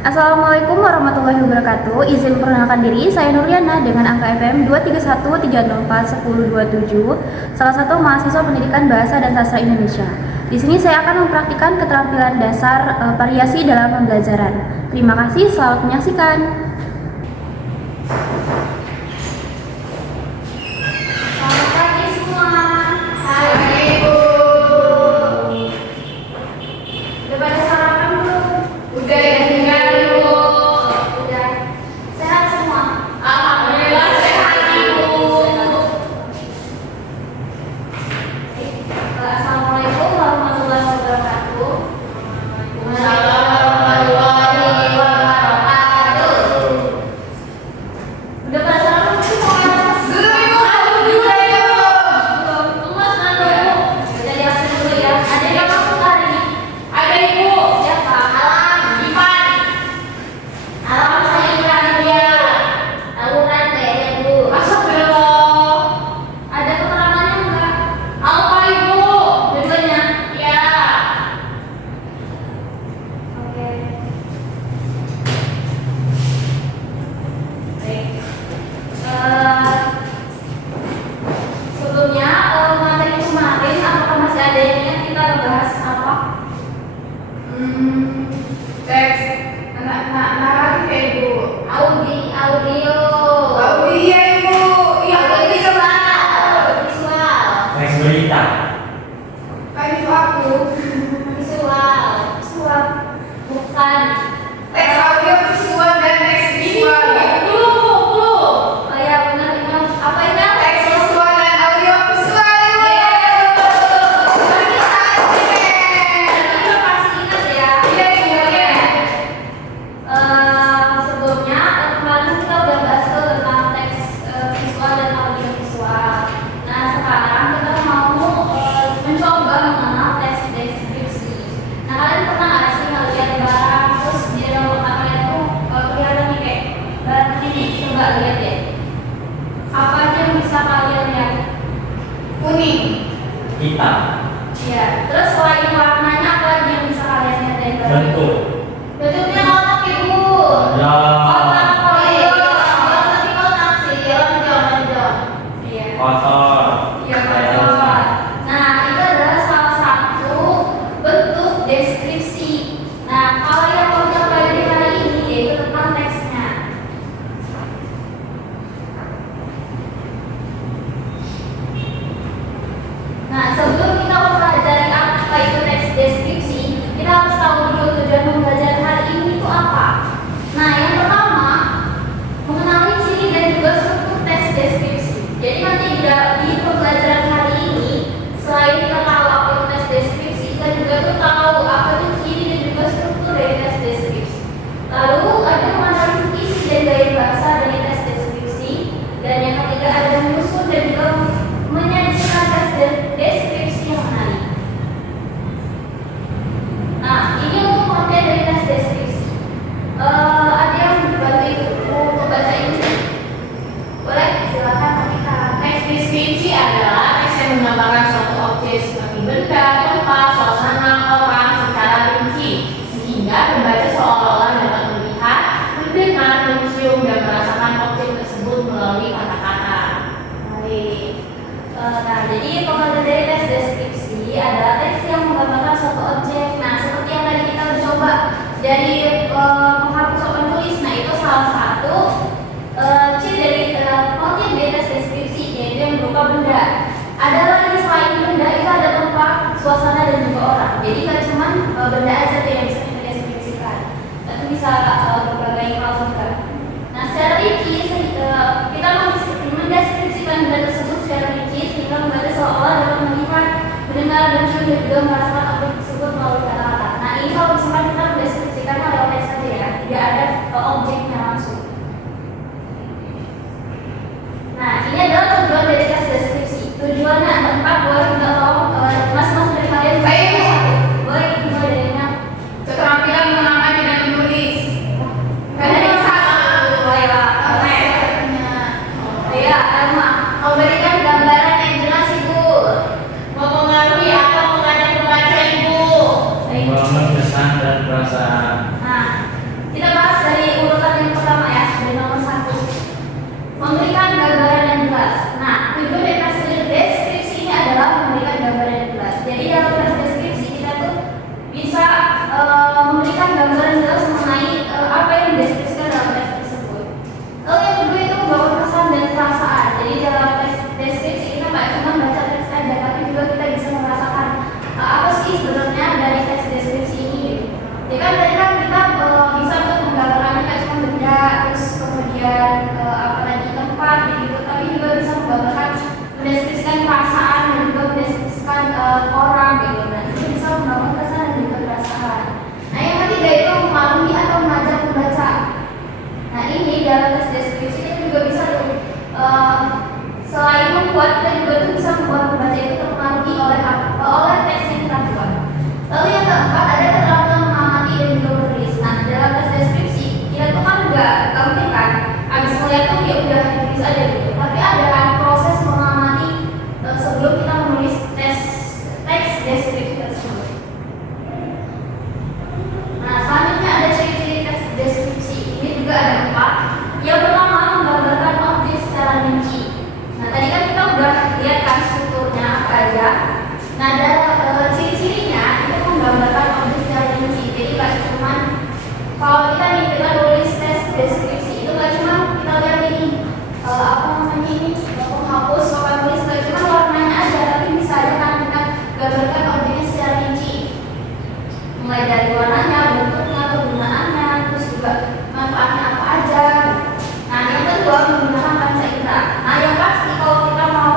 Assalamualaikum warahmatullahi wabarakatuh. Izin memperkenalkan diri, saya Nurliana dengan angka FPM 231304127, salah satu mahasiswa Pendidikan Bahasa dan Sastra Indonesia. Di sini saya akan mempraktikkan keterampilan dasar variasi dalam pembelajaran. Terima kasih, selamat menyaksikan. Hitam. Iya. Terus selain warnanya apa lagi yang bisa kalian lihat dari gambar? Bentuk. Bentuknya kotak, Ibu. Ya. Kotak, tapi kotak sih, lonjong. Iya. Kotor. Iya, kotor. Nah, itu adalah salah satu bentuk deskripsi. Nah, kalau yang mau kita pelajari hari ini yaitu tentang teksnya. Nah, sebelum kita mempelajari apa itu teks deskripsi, kita harus tahu dulu tujuan pembelajaran hari ini itu apa. Nah, yang pertama, mengenali ciri dan juga struktur teks deskripsi. Jadi nanti di pembelajaran hari ini, selain kita tahu apa itu teks deskripsi, kita juga tuh tahu apa itu ciri dan juga struktur dari teks deskripsi. Lalu ada mengenali isi dan gaya bahasa dari teks deskripsi, dan yang ketiga ada menyusun dan juga menyajikan teks deskripsi yang menarik. Nah, ini untuk pengertian dari teks deskripsi. Ada yang bantu Ibu membaca ini? Boleh? Silakan Anita. Teks deskripsi adalah teks yang menggambarkan suatu objek seperti benda, tempat, suasana, orang secara rinci, sehingga pembaca seolah-olah dapat melihat, mendengar, mencium, dan merasakan objek tersebut melalui kata-kata. Baik. Nah, jadi pengertian dari teks deskripsi adalah teks yang menggambarkan suatu objek. Nah, seperti yang tadi kita udah coba dari menghapus papan tulis. Nah, itu salah satu ciri dari pengertian dari teks deskripsi, yaitu yang berupa benda. Ada lagi selain benda itu ada tempat, suasana, dan juga orang. Jadi nggak cuma benda aja tuh yang bisa kita deskripsikan, tapi bisa berbagai hal juga. Nah, secara rinci kita mendeskripsikan benda tersebut secara rinci sehingga membaca seolah dapat melihat, mendengar, mencium, dan juga merasakan objek tersebut melalui kata-kata. Nah, ini kalau misalkan kita mendeskripsikan lewat teks saja ya, tidak ada objeknya langsung. Nah, ini adalah tujuan dari teks deskripsi. Tujuannya ada 4, boleh minta tolong mas-mas dari kalian. Saya, Bu. Boleh dimulai dari mana? Keterampilan mengamati dan menulis. Dari satu, boleh lah. Ya, memberikan gambaran yang jelas, Ibu. Mempengaruhi atau mengajak pembaca orang gitu, dan itu bisa membangun kesan dan juga perasaan. Nah yang ketiga itu mempengaruhi atau mengajak membaca. Nah ini dalam tes deskripsi kita juga bisa tuh selain membuat, kita juga tuh bisa membuat pembaca itu terpengaruhi oleh teks yang kita buat. Lalu yang keempat ada keterampilan mengamati dan juga menulis. Nah dalam tes deskripsi kita tuh kan nggak mungkin kan abis melihat tuh ya udah tulis aja gitu, tapi ada kan proses mengamati sebelum kita menulis teks deskripsi tersebut. Nah selanjutnya ada ciri-ciri teks deskripsi. Ini juga ada 4. Yang pertama menggambarkan objek secara rinci. Nah tadi kan kita udah lihat kan strukturnya apa aja. Nah ada ciri-cirinya itu menggambarkan objek secara rinci. Jadi nggak cuma kalau kita tulis tes deskripsi itu nggak cuma kita lihat ini apa namanya ini penghapus papan tulis, nggak cuma warnanya aja, tapi bisa aja kan kita gambarkan objeknya secara rinci, mulai dari warnanya, bentuknya, kegunaannya, terus juga manfaatnya apa aja. Nah yang kedua menggunakan panca indera. Nah yang pasti kalau kita mau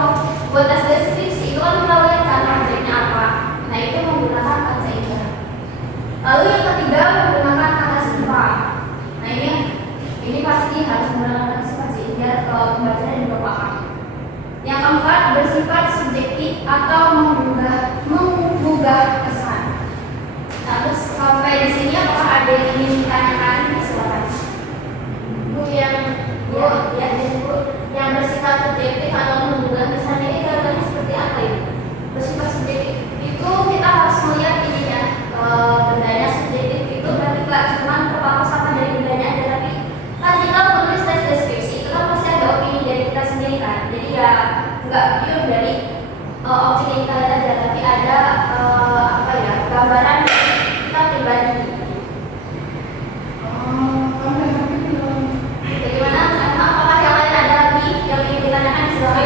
buat tes deskripsi itu kan kita lihat kan objeknya apa. Nah itu menggunakan panca indera. Lalu yang ketiga menggunakan kata sifat. Nah ini pasti harus menggunakan kata sifat sih biar pembacanya juga paham. Yang keempat bersifat subjektif atau menggugah kesan. Nah terus sampai di sini apakah ada yang ingin ditanyakan? Silakan. Bu yang bersifat subjektif atau menggugah kesan ini contohnya seperti apa itu? Bersifat subjektif itu kita harus melihat ini ya, bendanya subjektif itu berarti nggak cuma terpaku sama dari bendanya aja, tapi kan kita menulis tes deskripsi itu kan pasti ada opini dari kita sendiri kan, jadi ya nggak pure dari objek yang kita lihat aja, tapi ada gambaran dari kita pribadi. Bagaimana? Apakah yang lain ada lagi yang ingin ditanyakan? Silakan.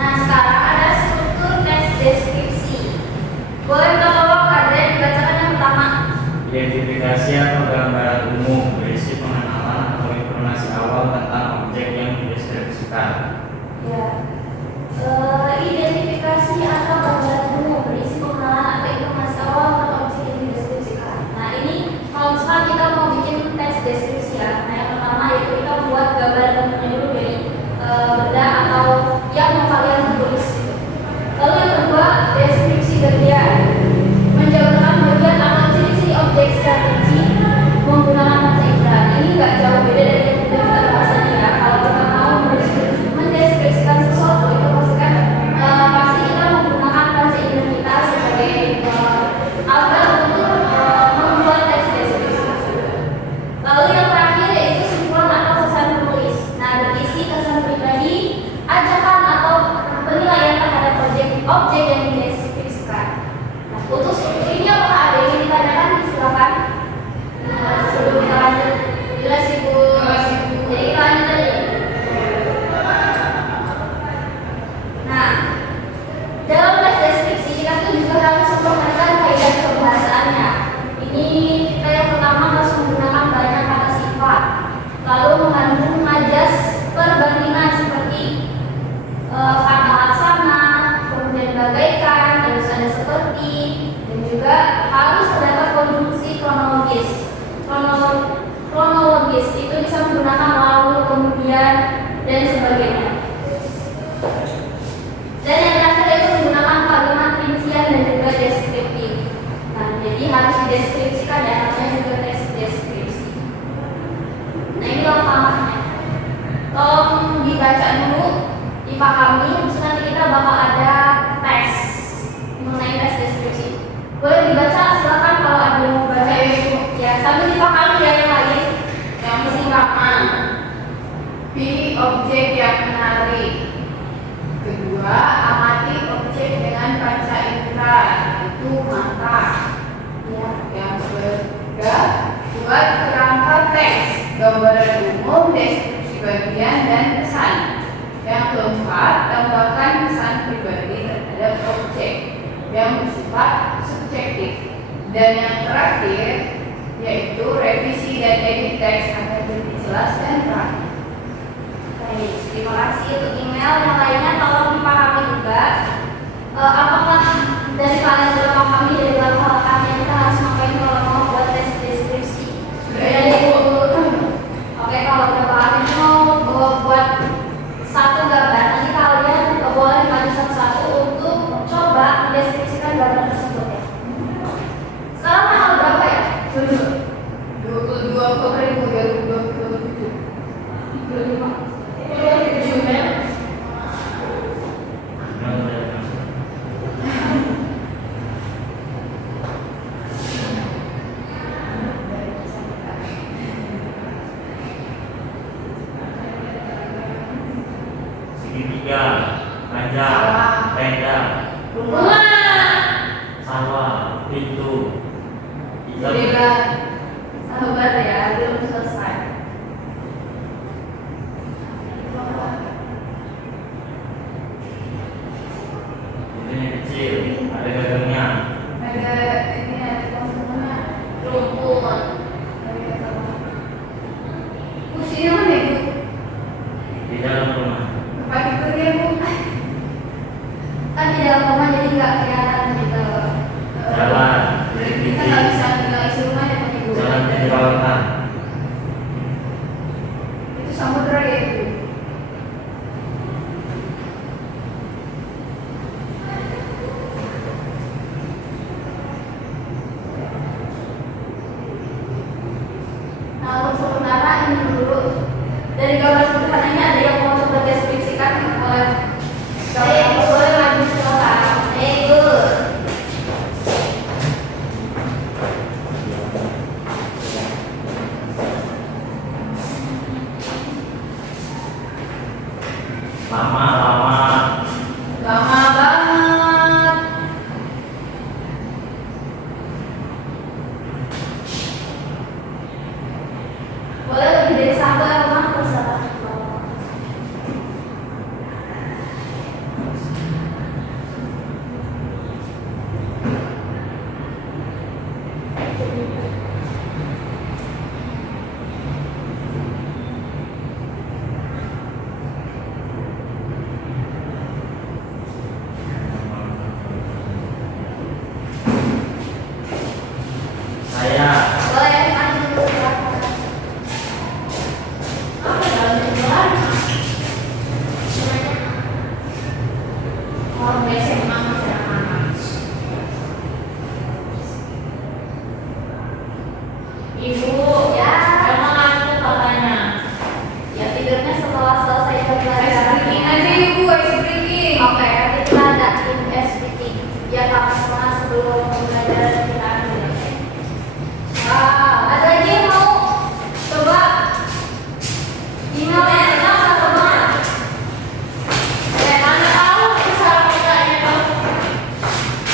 Nah sekarang ada struktur tes deskripsi. Boleh minta tolong ada yang dibacakan yang pertama. Identifikasi atau gambaran umum berisi pengenalan atau informasi awal tentang objek yang dideskripsikan. Ya. Identifikasi atau gambaran umum berisi pengenalan atau informasi awal tentang objek yang dideskripsikan. Nah ini kalau misalnya kita mau bikin tes deskripsi ya, nah yang pertama yaitu kita buat gambaran umumnya dulu dari benda atau yang mau kalian tulis. Lalu yang kedua deskripsi bagian, menjabarkan bagian atau ciri-ciri objek secara rinci menggunakan panca indera. Ini nggak jauh beda dari yang sudah kita bahas tadi ya. Kalau kita mau mendeskripsikan sesuatu itu pasti kita menggunakan panca indera kita sebagai alat untuk membuat teks deskripsi. Lalu yang terakhir yaitu simpulan atau kesan penulis. Nah berisi kesan pribadi, ajakan atau penilaian terhadap objek yang dideskripsikan. Nah untuk ini apakah ada yang ditanyakan? Silakan. Sebelum kita lanjut, jelas ibu. Jadi kita lanjut tadi. Nah dalam tes deskripsi kita tuh juga harus memperhatikan kaidah kebahasaannya. Ini kita yang pertama harus menggunakan banyak kata sifat, lalu mengandung majas perbandingan seperti kata laksana, kemudian bagaikan, harus ada seperti, dan juga harus terdapat konjungsi kronologis. Kronologis itu bisa menggunakan lalu, kemudian, dan sebagainya. Dan yang terakhir itu menggunakan kalimat rincian dan juga deskriptif. Nah, jadi harus dideskripsikan ya, namanya juga tes deskripsi. Nah ini langkah-langkahnya. Tolong dibaca dulu, dipahami, terus nanti kita bakal ada tes mengenai tes deskripsi. Boleh dibaca, silakan kalau ada yang mau baca ya, sambil dipahami ya yang lain. Yang pertama, pilih objek yang menarik. Kedua, amati objek dengan panca indera, itu mata. Ya. Yang ketiga, buat kerangka teks, gambaran umum, deskripsi bagian, dan kesan. Yang keempat, tambahkan kesan pribadi terhadap objek yang bersifat subjektif. Dan yang terakhir, yaitu revisi dan edit teks agar lebih jelas dan terang. Oke, terima kasih untuk email. Yang lainnya tolong dipahami juga. Apakah dari kalian sudah memahami dari langkah-langkah yang kita harus ngapain kalau mau buat tes deskripsi? Oke, kalau udah paham itu mau buat satu gambar, nanti kalian boleh maju satu-satu untuk coba mendeskripsikan gambar tersebut ya. Sekarang tanggal berapa ya? 22 Oktober 2027. 27 Mei. Segitiga, ranjang, tenda, Rumah. sawah, pintu, hitam. Jendela. Sabar ya, belum selesai. Ini yang kecil, ada gagangnya. Ada ini ada konstruksinya. Rumput. Kursinya mana ya, Bu? Di dalam rumah. Tempat tidur ya, Bu? Kan di dalam rumah jadi nggak kelihatan gitu. Jalan, Berarti kita nggak bisa tinggal isi rumah ya, Pak Ibu? jalan penyerawakan. Itu samudera ya, Bu? Nah, untuk sementara ini dulu. Dari gambar sederhananya ada yang mau coba deskripsikan oleh boleh maju ke belakang. Good. Lama. Lama banget. Boleh lebih dari satu rumah terserah. Saya Boleh maju ke belakang. Apa dalam jendela? Oh, biasanya mama sedang makan. Ibu, Ya. emang aku katanya. Ya tidurnya setelah selesai Ice pembelajaran. breaking aja ya, Bu, ice breaking. Oke, nanti kita adain SPT. Ya kamu semua sebelum pembelajaran kita ambil. Ada lagi yang mau coba emailnya kita atau mana? Mana tahu bisa enggaknya tahu.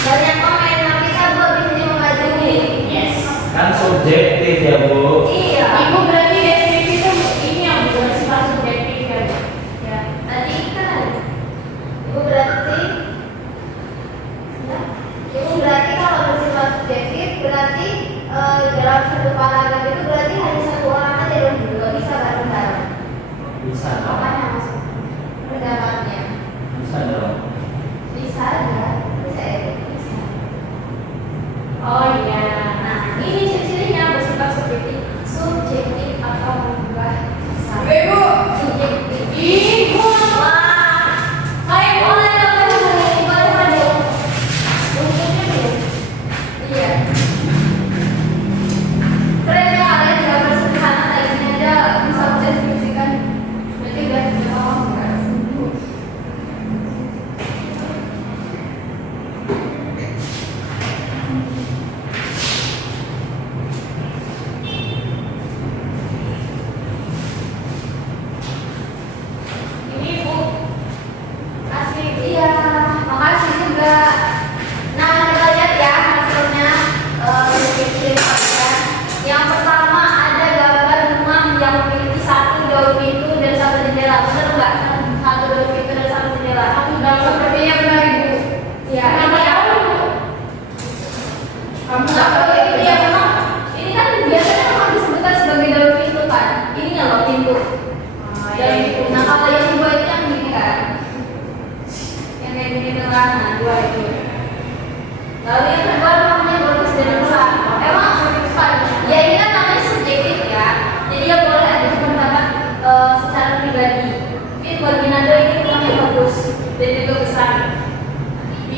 Banyak komen tapi kan gue bisa membajuni. Yes. kan subjektif ya, Bu. Iya. Ibu berarti deskripsi itu ini yang bukan sifat subjektif ya. Ya, tadi kan ibu berarti ya, ibu berarti kalau bersifat subjektif berarti dalam satu paragraf itu berarti hanya satu orang aja dong, nggak bisa bareng-bareng. Bisa dong. Apanya maksud pendapatnya? Bisa dong. Bisa aja, bisa ya, bisa. Oh iya. Nah, ini ciri-cirinya bersifat subjektif atau mengubah kesan. Ibu. Subjektif. Ibu. Wah, kayak boleh dong, boleh dong. Untuknya belum. Iya. Keren ya, kalian juga bersederhana kayak gini aja bisa mendeskripsikan. Berarti udah paham kan?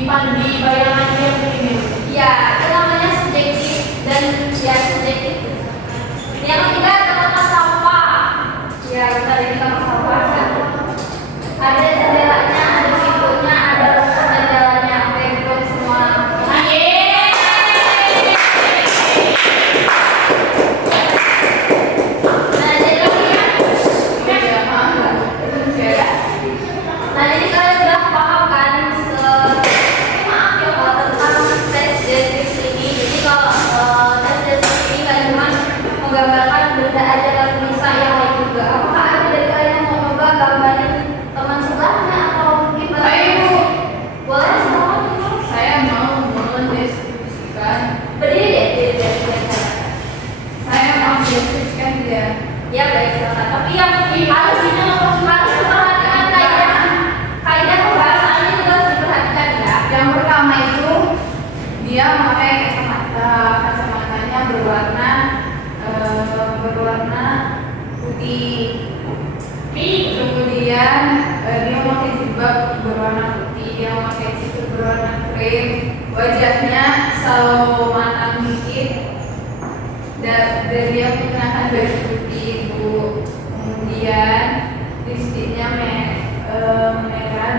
di bayangan dia begini. Ya, itu namanya subjektif dan ya subjektif. Yang ketiga ada kata sampah. Ya, kita ada kata sampah. Ada jendelanya, ada pintunya, ada jendelanya, apa yang buat semua. Nah, jadi kalian udah paham kan tentang tes deskripsi ini. Jadi kalau tes deskripsi ini kalian cuma menggambarkan benda aja, kalian bisa yang lain juga. Apakah ada dari kalian yang mau coba gambarin teman sebelahnya atau mungkin boleh silakan. Saya mau mendeskripsikan. Berdiri deh, berdiri. Saya mau mendeskripsikan dia. Ya baik, silakan. Tapi yang harus diperhatikan kaidah pembahasannya juga harus diperhatikan ya. Yang pertama itu dia memakai kacamata. Kacamatanya berwarna putih. Kemudian dia memakai jilbab berwarna putih. Dia memakai cincin berwarna krim. Wajahnya selalu matang dikit. Dan dia menggunakan baju putih, Bu. Kemudian lipstiknya merah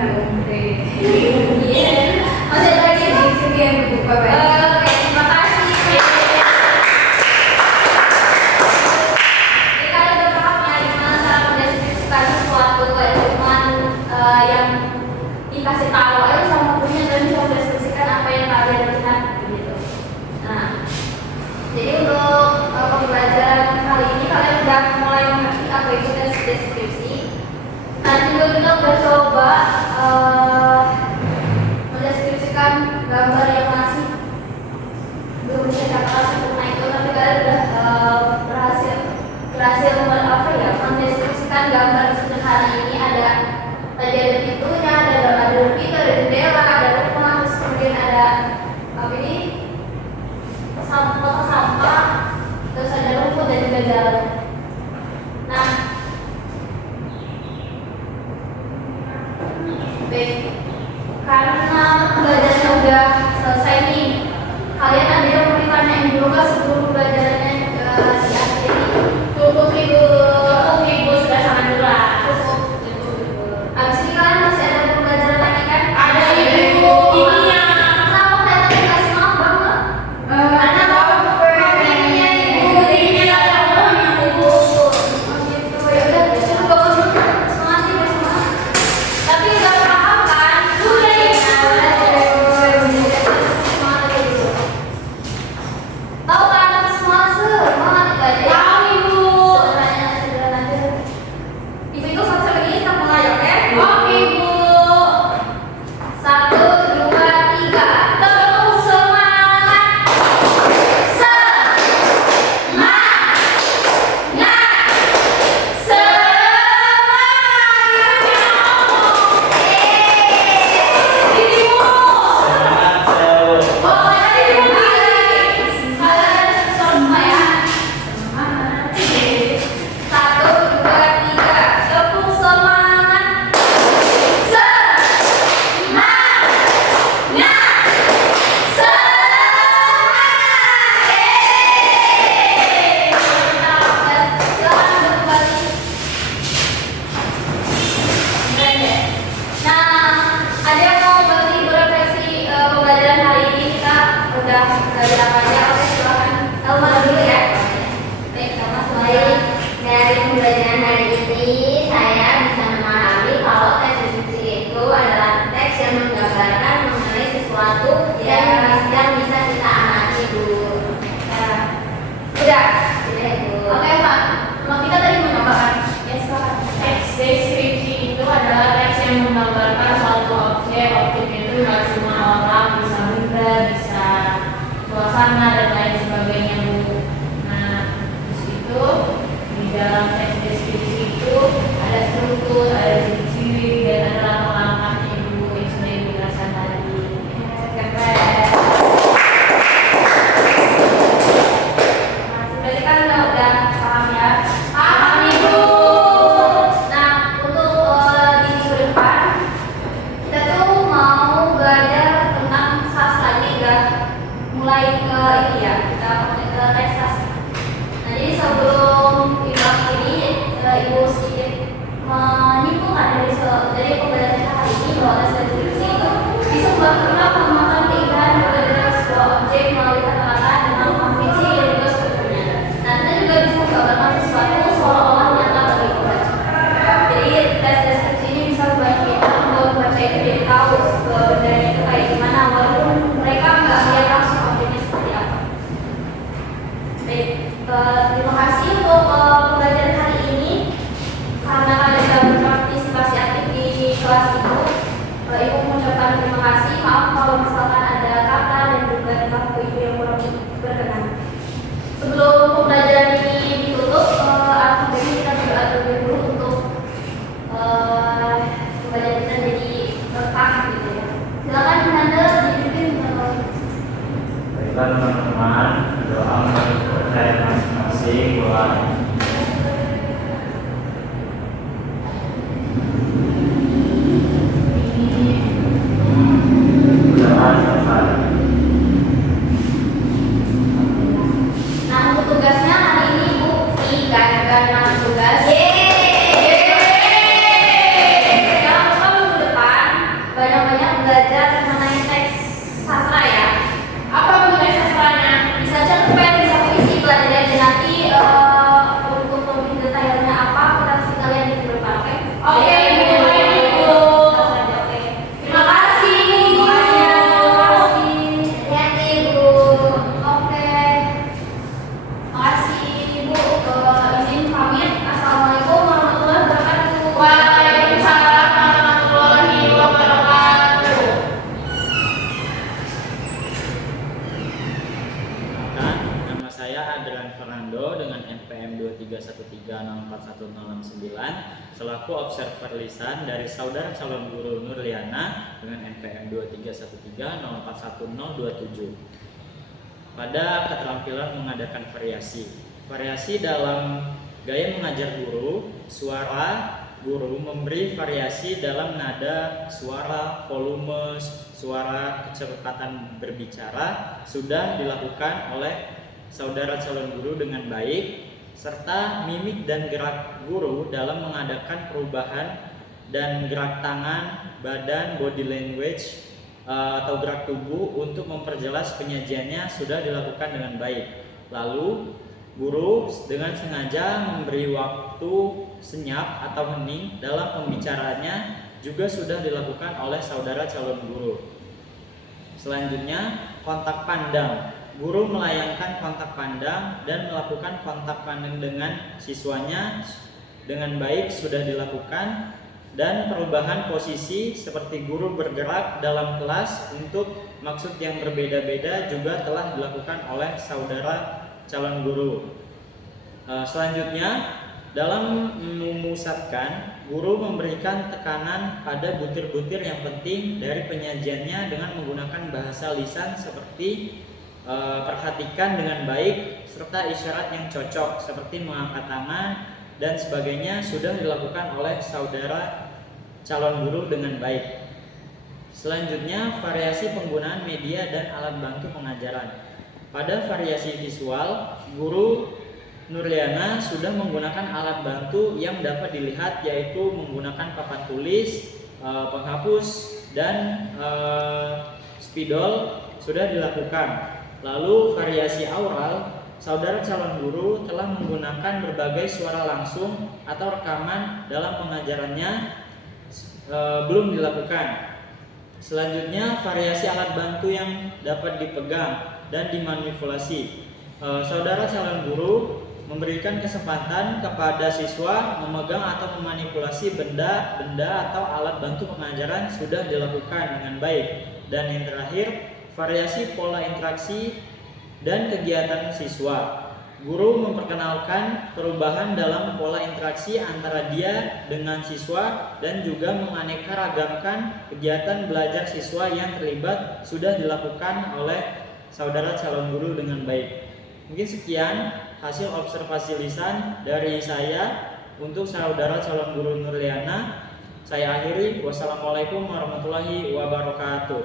di ombre. Masih ada lagi nih? Sekian buka baik. Oke, terima kasih. Jadi kalian udah paham ya gimana cara mendeskripsikan sesuatu, kayak cuman yang dikasih tahu aja sama gurunya dan bisa mendeskripsikan apa yang kalian lihat gitu. Nah, jadi untuk pembelajaran kali ini kalian udah mulai mengerti apa itu tes deskripsi. Nanti juga kita udah coba mendeskripsikan gambar yang masih belum bisa dikatakan sempurna itu, tapi kalian udah berhasil mendeskripsikan gambar seperti hari ini. Tadi ada pintunya, ada pintu, ada jendela, ada rumah, terus kemudian ada apa ini sampah, terus ada rumput dan juga jalan. Nah, baik, karena pembelajarannya udah selesai nih, kalian ada yang mau ditanyain dulu nggak sebelum pembelajarannya diakhiri? Cukup ibu, sudah sangat jelas. Abis ini kalian masih ada pembelajaran lagi kan? Ada ibu. Ini yang Kenapa kelihatannya nggak semangat banget? karena ini ibu, ini adalah ibu. Oh gitu, ya udah, suruh bawa dulu, semangat nih, biar semangat. Tapi udah paham kan? Udah, Ibu. Semangat aja dulu. Tahu kan apa semangat itu aja ya? Tahu, Ibu. Sederhana aja. Ibu itu sampai lagi kita mulai, oke? Oke, Ibu. 1, 2, 3. Terus semangat. Semangat selalu. Nah, ada yang mau berarti berefleksi pembelajaran hari ini? Kita udah belajar apa aja? Oke, silakan. Elma dulu ya. Baik, Elma mulai. Dari pembelajaran hari ini, saya bisa memahami kalau teks deskripsi itu adalah teks yang menggambarkan mengenai sesuatu yang bisa kita amati, Bu. Udah. Sudah, Ibu. Oke, Pak. Mau kita tadi menambahkan? Ya, silakan. Teks deskripsi itu adalah teks yang menggambarkan suatu objek. Objek itu nggak cuma orang, bisa benda, bisa suasana, mulai ke ini ya, kita ke Texas. Nah, jadi sebelum Ibu akhiri, Ibu sedikit menyimpulkan dari pembelajaran kali ini bahwa tes deskripsi itu bisa membantu mengembangkan keindahan berbeda sebuah objek melalui kata-kata dengan konvensi dan juga strukturnya. Nah, kita juga bisa menggambarkan sesuatu seolah-olah nyata bagi pembaca. Jadi tes deskripsi ini bisa membantu kita untuk membaca itu jadi tahu bendanya itu kayak gimana, walaupun mereka nggak lihat langsung objeknya seperti apa. Baik, terima kasih untuk pembelajaran hari ini. Karena kalian sudah berpartisipasi aktif di kelas Ibu, Ibu mengucapkan terima kasih. Maaf kalau misalkan ada kata dan juga tingkah Ibu yang kurang berkenan. Sebelum pembelajaran ini ditutup, akhirnya kita berdoa terlebih dulu untuk pembelajaran kita jadi berkah gitu ya. Silakan Nanda dipimpin. Baiklah teman-teman, doa menurut saya masing-masing buat Nah, untuk tugasnya hari ini Bu Ika juga masuk tugas. Jangan lupa minggu depan banyak-banyak belajar mengenai teks sastra ya. Apa Bu teks sastranya? Bisa cerpen, bisa puisi, pelajaran dan nanti untuk lebih detailnya apa kita kasih kalian di minggu depan, oke? Oke, Ibu. Oke. Terima kasih. Terima kasih. Hati-hati Bu. Oke. Makasih Ibu. Izin pamit. Assalamualaikum warahmatullahi wabarakatuh. Waalaikumsalam warahmatullahi wabarakatuh. Nama saya Adrian Fernando dengan NPM 231304109 selaku observer lisan dari saudara calon guru Nurliana dengan NPM 23130411027. Pada keterampilan mengadakan variasi. Variasi dalam gaya mengajar guru, suara guru memberi variasi dalam nada, suara, volume, suara, kecepatan berbicara sudah dilakukan oleh saudara calon guru dengan baik, serta mimik dan gerak guru dalam mengadakan perubahan dan gerak tangan, badan, body language atau gerak tubuh untuk memperjelas penyajiannya sudah dilakukan dengan baik. Lalu guru dengan sengaja memberi waktu senyap atau hening dalam pembicaraannya juga sudah dilakukan oleh saudara calon guru. Selanjutnya, kontak pandang. Guru melayangkan kontak pandang dan melakukan kontak pandang dengan siswanya dengan baik sudah dilakukan, dan perubahan posisi seperti guru bergerak dalam kelas untuk maksud yang berbeda-beda juga telah dilakukan oleh saudara calon guru. Selanjutnya, dalam memusatkan, guru memberikan tekanan pada butir-butir yang penting dari penyajiannya dengan menggunakan bahasa lisan seperti perhatikan dengan baik serta isyarat yang cocok seperti mengangkat tangan dan sebagainya sudah dilakukan oleh saudara calon guru dengan baik. Selanjutnya, variasi penggunaan media dan alat bantu pengajaran. Pada variasi visual, guru Nurliana sudah menggunakan alat bantu yang dapat dilihat, yaitu menggunakan papan tulis, penghapus, dan spidol sudah dilakukan. Lalu variasi aural, saudara calon guru telah menggunakan berbagai suara langsung atau rekaman dalam pengajarannya belum dilakukan. Selanjutnya, variasi alat bantu yang dapat dipegang dan dimanipulasi. Saudara calon guru memberikan kesempatan kepada siswa memegang atau memanipulasi benda-benda atau alat bantu pengajaran sudah dilakukan dengan baik. Dan yang terakhir, variasi pola interaksi dan kegiatan siswa. Guru memperkenalkan perubahan dalam pola interaksi antara dia dengan siswa dan juga menganeka ragamkan kegiatan belajar siswa yang terlibat sudah dilakukan oleh saudara calon guru dengan baik. Mungkin sekian hasil observasi lisan dari saya untuk saudara calon guru Nurliana. Saya akhiri. Wassalamualaikum warahmatullahi wabarakatuh.